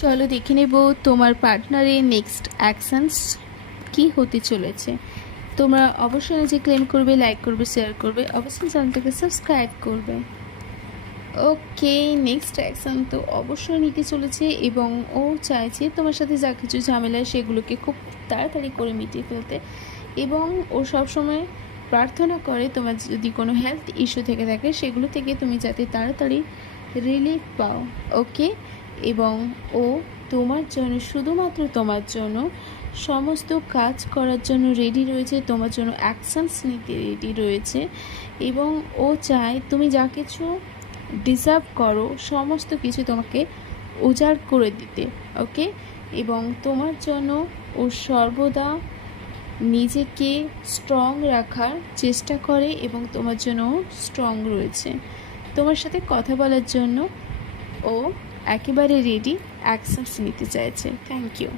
চলো দেখে নেব তোমার পার্টনারের নেক্সট অ্যাকশনস কি হতে চলেছে। তোমরা অবশ্যই নিজে ক্লেম করবে, লাইক করবে, শেয়ার করবে, অবশ্যই চ্যানেলটাকে সাবস্ক্রাইব করবে। ওকে, নেক্সট অ্যাকশন তো অবশ্যই নিতে চলেছে এবং ও চাইছে তোমার সাথে যা কিছু ঝামেলা সেগুলোকে খুব তাড়াতাড়ি করে মিটিয়ে ফেলতে, এবং ও সবসময় প্রার্থনা করে তোমার যদি কোনো হেলথ ইস্যু থেকে থাকে সেগুলো থেকে তুমি যাতে তাড়াতাড়ি রিলিফ পাও। ওকে, এবং ও তোমার জন্য, শুধুমাত্র তোমার জন্য সমস্ত কাজ করার জন্য রেডি রয়েছে, তোমার জন্য অ্যাকশনস নিতে রেডি রয়েছে, এবং ও চায় তুমি যা কিছু ডিজার্ভ করো সমস্ত কিছু তোমাকে উজাড় করে দিতে। ওকে, এবং তোমার জন্য ও সর্বদা নিজেকে স্ট্রং রাখার চেষ্টা করে এবং তোমার জন্য স্ট্রং রয়েছে। তোমার সাথে কথা বলার জন্য ও একেবারে রেডি, অ্যাকশনস নিতে চাইছে। Thank you.